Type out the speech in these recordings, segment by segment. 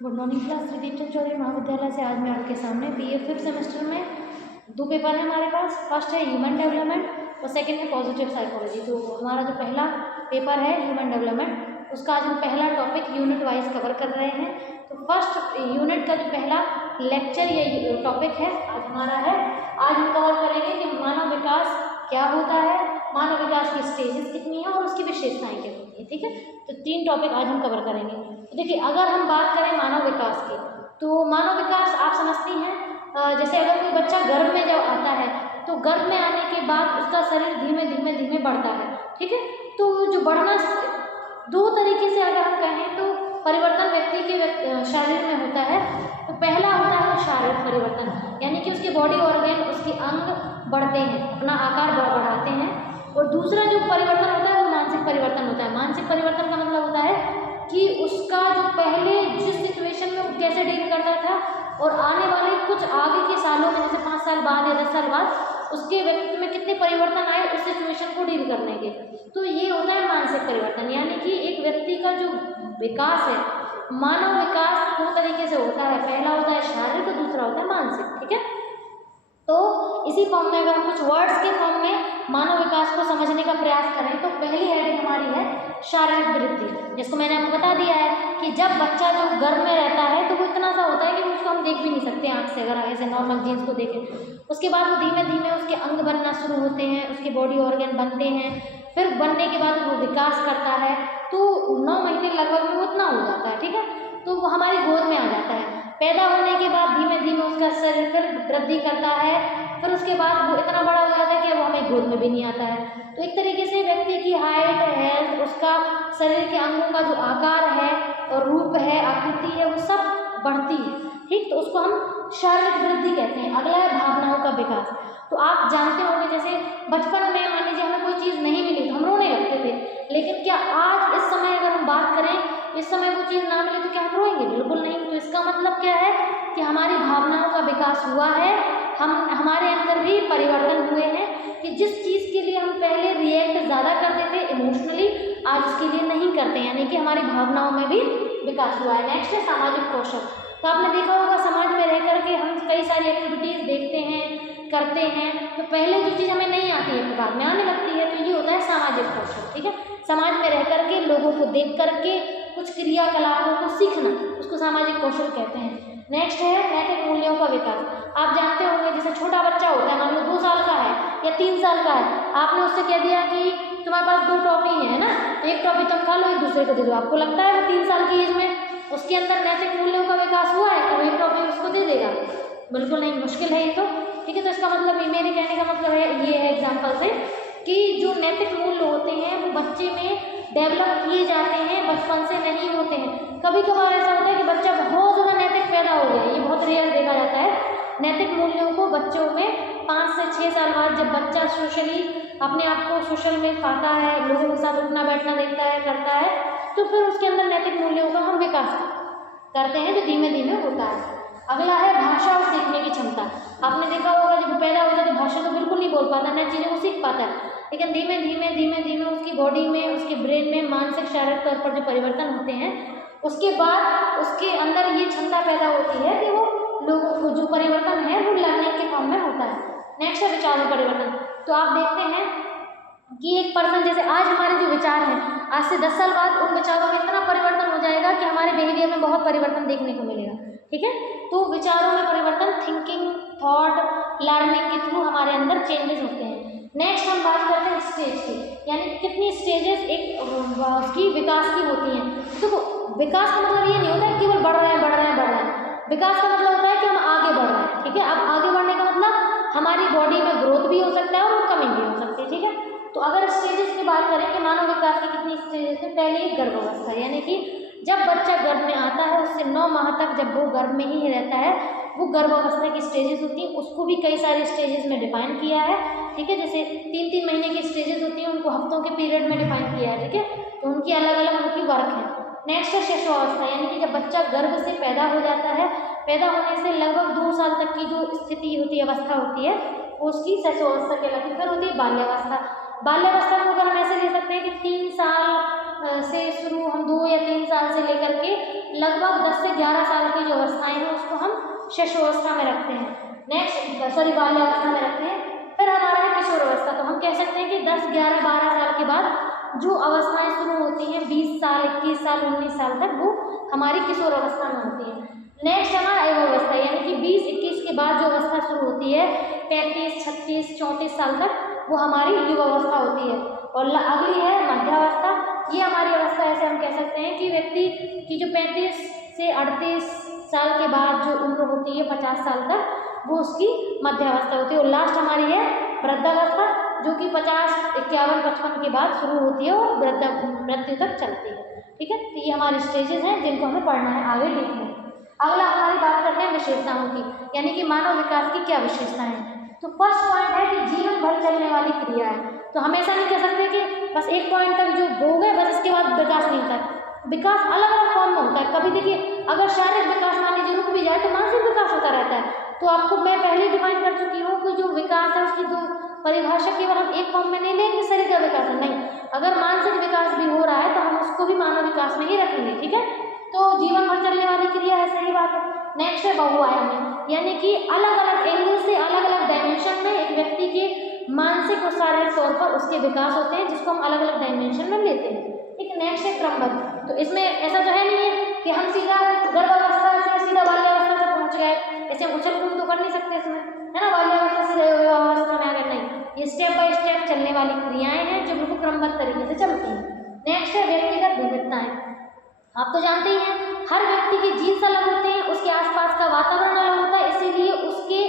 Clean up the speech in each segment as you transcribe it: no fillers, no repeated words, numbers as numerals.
Good morning class. Tridip Chand Chaudhary महाविद्यालय से आज मैं आपके सामने बीए फिफ्थ सेमेस्टर में दो पेपर है हमारे पास। फर्स्ट है ह्यूमन डेवलपमेंट और सेकंड है पॉजिटिव साइकोलॉजी। तो हमारा जो पहला पेपर है ह्यूमन डेवलपमेंट, उसका आज हम पहला टॉपिक यूनिट वाइज कवर कर रहे हैं। तो फर्स्ट यूनिट का जो पहला लेक्चर या टॉपिक है आज हमारा है, आज हम कवर करेंगे कि मानव विकास क्या होता है, मानव विकास की स्टेजेस कितनी है और उसकी विशेषताएं क्या होती है। ठीक है, तो तीन टॉपिक आज हम कवर करेंगे। तो देखिए, अगर हम बात करें मानव विकास की, तो मानव विकास आप समझती हैं, जैसे अगर कोई बच्चा गर्भ में जब आता है तो गर्भ में आने के बाद उसका शरीर धीमे धीमे धीमे बढ़ता है। ठीक है, तो जो बढ़ना दो तरीके से अगर हम कहें तो परिवर्तन व्यक्ति के शरीर में होता है। तो पहला होता है शारीरिक परिवर्तन, यानी कि उसके बॉडी ऑर्गन, उसके अंग बढ़ते हैं, अपना आकार बढ़ाते हैं। और दूसरा जो परिवर्तन होता है वो मानसिक परिवर्तन होता है। मानसिक परिवर्तन का मतलब होता है कि उसका जो पहले जिस सिचुएशन में वो कैसे डील करता था और आने वाले कुछ आगे के सालों में, जैसे 5 साल बाद या 10 साल बाद, उसके व्यक्तित्व में कितने परिवर्तन आए उस सिचुएशन को डील करने के। तो ये होता है मानसिक परिवर्तन, यानी कि एक व्यक्ति का जो विकास है, मानव विकास दो तरीके से होता है। पहला होता है शारीरिक और दूसरा होता है मानसिक। ठीक है, तो इसी फॉर्म में अगर हम कुछ वर्ड्स के फॉर्म में मानव विकास को समझने का प्रयास करें तो पहली हेडिंग हमारी है शारीरिक वृद्धि, जिसको मैंने आपको बता दिया है कि जब बच्चा जो गर्भ में रहता है तो वो इतना सा होता है कि उसको हम देख भी नहीं सकते आँख से, अगर ऐसे नॉर्मल जीन्स को देखें। उसके बाद वो धीमे धीमे उसके अंग बनना शुरू होते हैं, उसके बॉडी ऑर्गन बनते हैं, फिर बनने के बाद वो विकास करता है। तो 9 महीने लगभग में वो इतना हो जाता है। ठीक है, तो वो हमारी गोद में आ जाता है। पैदा होने के बाद धीमे धीमे उसका शरीर फिर वृद्धि करता है, फिर उसके बाद वो इतना बड़ा हो जाता है कि अब हमें गोद में भी नहीं आता है। तो एक तरीके से व्यक्ति की हाइट, हेल्थ, उसका शरीर के अंगों का जो आकार है और रूप है, आकृति है, वो सब बढ़ती है। ठीक, तो उसको हम शारीरिक वृद्धि कहते हैं। अगला है भावनाओं का विकास। तो आप जानते होंगे, जैसे बचपन में मान लीजिए हमें कोई चीज़ नहीं मिली तो हम रोने लगते थे, लेकिन क्या आज इस समय अगर हम बात करें, इस समय वो चीज़ ना मिले तो क्या हम रोएंगे? बिल्कुल नहीं। तो इसका मतलब क्या है कि हमारी भावनाओं का विकास हुआ है, हमारे अंदर भी परिवर्तन हुए हैं कि जिस चीज़ के लिए हम पहले रिएक्ट ज़्यादा करते थे इमोशनली, आज उसके लिए नहीं करते, यानी कि हमारी भावनाओं में भी विकास हुआ है। नेक्स्ट है सामाजिक कौशल। तो आपने देखा होगा समाज में रह करके हम कई सारी एक्टिविटीज़ देखते हैं, करते हैं, तो पहले जो चीज़ हमें नहीं आती है बाद में आने लगती है, तो ये होता है सामाजिक कौशल। ठीक है, समाज में रह करके लोगों को देख करके कुछ क्रियाकलापों को सीखना, उसको सामाजिक कौशल कहते हैं। नेक्स्ट है नैतिक मूल्यों का विकास। आप जानते होंगे, जैसे छोटा बच्चा होता है, मान लो 2 साल का है या 3 साल का है, आपने उससे कह दिया कि तुम्हारे पास 2 टॉफी है ना, एक टॉफी तुम खा लो, एक दूसरे को दे दो। आपको लगता है वो 3 साल की एज में उसके अंदर नैतिक मूल्यों का विकास हुआ है कि वो एक टॉफी उसको दे देगा? बिल्कुल नहीं, मुश्किल है ये तो। ठीक है, तो इसका मतलब मेरे कहने का मतलब है ये है एग्जाम्पल से कि जो नैतिक मूल्य होते हैं वो बच्चे में डेवलप किए जाते हैं, बचपन से नहीं होते हैं। कभी कभार ऐसा होता है कि बच्चा बहुत ज़्यादा नैतिक पैदा हो गया, ये बहुत रेयर देखा जाता है। नैतिक मूल्यों को बच्चों में 5 से 6 साल बाद जब बच्चा सोशली अपने आप को सोशल में पाता है, लोगों के साथ उठना बैठना देखता है, करता है, तो फिर उसके अंदर नैतिक मूल्यों का हम विकास करते हैं, जो धीमे धीमे होता है। अगला है भाषा और सीखने की क्षमता। आपने देखा होगा जब वो पैदा होता है तो भाषा तो बिल्कुल नहीं बोल पाता, नई चीज़ों को सीख पाता है, लेकिन धीमे धीमे धीमे धीमे उसकी बॉडी में, उसके ब्रेन में मानसिक शारीरिक तौर पर जो परिवर्तन होते हैं, उसके बाद उसके अंदर ये क्षमता पैदा होती है कि वो लोगों को जो परिवर्तन है वो लर्निंग के फॉर्म में होता है। नेक्स्ट है विचारों परिवर्तन। तो आप देखते हैं कि एक पर्सन, जैसे आज हमारे जो विचार हैं, आज से 10 साल बाद उन विचारों में इतना परिवर्तन हो जाएगा कि हमारे बिहेवियर में बहुत परिवर्तन देखने को मिलेगा। ठीक है, तो विचारों में परिवर्तन थिंकिंग, थॉट, लर्निंग के थ्रू हमारे अंदर चेंजेस होते हैं। नेक्स्ट हम बात करते हैं स्टेज की, यानी कितनी स्टेजेस एक उसकी विकास की होती हैं। तो विकास का मतलब ये नहीं होता है केवल बढ़ रहे हैं बढ़ रहे हैं बढ़ रहे हैं। विकास का मतलब होता है कि हम आगे बढ़ रहे हैं। ठीक है, अब आगे बढ़ने का मतलब हमारी बॉडी में ग्रोथ भी हो सकता है और कमी भी हो सकती है। ठीक है, तो अगर स्टेजेस की बात करें कि मानव विकास की कितनी स्टेजेस है, पहले गर्भावस्था, यानी कि जब बच्चा गर्भ में आता है उससे 9 माह तक जब वो गर्भ में ही रहता है, वो गर्भावस्था की स्टेजेस होती हैं। उसको भी कई सारे स्टेजेस में डिफाइन किया है। ठीक है, जैसे 3-3 महीने की स्टेजेस होती हैं, उनको हफ्तों के पीरियड में डिफाइन किया है। ठीक है, तो उनकी अलग अलग उनकी वर्क है। नेक्स्ट है शिशुअवस्था, यानी कि जब बच्चा गर्भ से पैदा हो जाता है, पैदा होने से लगभग 2 साल तक की जो स्थिति होती है, अवस्था होती है, वो उसकी शिशुअवस्था कहलाती है। फिर होती है बाल्यावस्था। बाल्यावस्था को अगर हम ऐसे ले सकते हैं कि 3 साल से शुरू हम 2 या 3 साल से लेकर के लगभग 10 से 11 साल की जो अवस्थाएं हैं उसको हम शिशुअवस्था में रखते हैं। नेक्स्ट बाल्यावस्था में रखते हैं। फिर हमारा है किशोर अवस्था। तो हम कह सकते हैं कि 10, 11, 12 साल के बाद जो अवस्थाएं शुरू होती हैं 20 साल, 21 साल, 19 साल तक वो हमारी किशोर अवस्था में होती है। नेक्स्ट हमारा युवावस्था, यानी कि 20-21 के बाद जो अवस्था शुरू होती है 35, 36, 34 साल तक वो हमारी युवावस्था होती है। और अगली है मध्यावस्था। ये हमारी अवस्था ऐसे हम कह सकते हैं कि व्यक्ति की जो 35 से 38 साल के बाद जो उम्र होती है 50 साल तक वो उसकी मध्यावस्था होती है। और लास्ट हमारी है वृद्धावस्था, जो कि 50, 51, 55 के बाद शुरू होती है और मृत्यु तक चलती है। ठीक है, तो ये हमारी स्टेजेस हैं जिनको हमें पढ़ना है आगे डीप में। अगला हमारी बात करते हैं विशेषताओं की, यानी कि मानव विकास की क्या विशेषताएं हैं। तो फर्स्ट पॉइंट है कि जीवन भर चलने वाली क्रिया है। तो हमेशा नहीं कह सकते कि बस एक पॉइंट तक जो हो गए बस इसके बाद विकास नहीं होता है। विकास अलग अलग फॉर्म में होता है। कभी देखिए अगर शारीरिक विकास मान लीजिए रुक भी जाए तो मानसिक विकास होता रहता है। तो आपको मैं पहले डिफाइन कर चुकी हूँ कि जो विकास है उसकी दो परिभाषा केवल हम एक फॉर्म में नहीं लेंगे शरीर का विकास है, नहीं, अगर मानसिक विकास भी हो रहा है तो हम उसको भी मानव विकास में ही रखेंगे। ठीक है, तो जीवन भर चलने वाली क्रिया है, सही बात है। नेक्स्ट है बहुआयामी, यानी कि अलग अलग एंगल से अलग अलग डायमेंशन में एक व्यक्ति के मानसिक और शारीरिक तौर पर उसके विकास होते हैं जिसको हम अलग अलग डायमेंशन में लेते हैं। ठीक है, नेक्स्ट है क्रमबद्ध। तो इसमें ऐसा तो है नहीं है कि हम सीधा गर्भावस्था से सीधा बाल्यावस्था तक पहुंच गए, ऐसे उछल कूद तो कर नहीं सकते इसमें, है ना। बाल्यावस्था से युवावस्था में आ गए, नहीं, ये स्टेप बाय स्टेप चलने वाली क्रियाएं हैं जो बिल्कुल क्रमबद्ध तरीके से चलती हैं। नेक्स्ट है व्यक्तिगत विविधताएं। आप तो जानते ही हैं हर व्यक्ति के जीन्स अलग होते हैं, उसके आसपास का वातावरण अलग होता है, इसीलिए उसके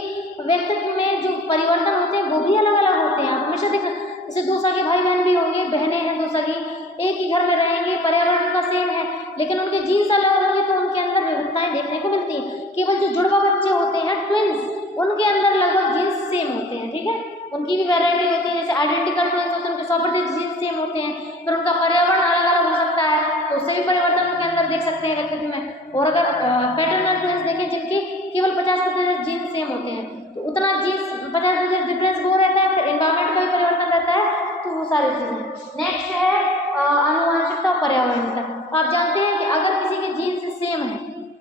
व्यक्तित्व में जो परिवर्तन होते हैं वो भी अलग अलग होते हैं। आप हमेशा देखना, जैसे 2 सगे भाई बहन भी होंगे, बहनें हैं 2 सगी, एक ही घर में रहेंगे, पर्यावरण उनका सेम है, लेकिन उनके जीन्स अलग होंगे तो उनके अंदर विविधताएं देखने को मिलती हैं। केवल जो जुड़वा बच्चे होते हैं ट्विंस, उनके अंदर लगभग जीन्स सेम होते हैं। ठीक है, उनकी भी वैरायटी होती है, जैसे आइडेंटिकल ट्विंस होते हैं उनके 100% जीन्स सेम होते हैं, फिर उनका पर्यावरण अलग अलग हो सकता है तो उससे भी परिवर्तन उनके अंदर देख सकते हैं व्यक्तित्व में। और अगर पैटर्नल ट्विंस देखें जिनके केवल 50% जीन्स सेम होते हैं तो उतना जीन्स 50% डिफरेंस वो रहता है, फिर एनवायरमेंट का भी परिवर्तन रहता है, तो वो सारी चीज़ें। नेक्स्ट है आनुवंशिकता और पर्यावरणीयता। आप जानते हैं कि अगर किसी के जीन्स सेम है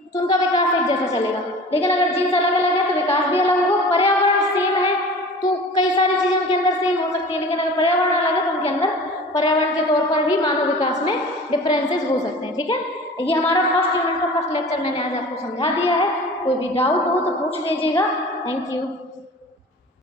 तो उनका विकास एक जैसा चलेगा, लेकिन अगर जीन्स अलग अलग है तो विकास भी अलग होगा। पर्यावरण सेम है तो कई सारी चीज़ें उनके अंदर सेम हो सकती है, लेकिन अगर पर्यावरण अलग है तो उनके अंदर पर्यावरण के तौर पर भी मानव विकास में डिफरेंसेस हो सकते हैं। ठीक है, ये हमारा फर्स्ट यूनिट का फर्स्ट लेक्चर मैंने आज आपको समझा दिया है। कोई भी डाउट हो तो पूछ लीजिएगा। Thank you.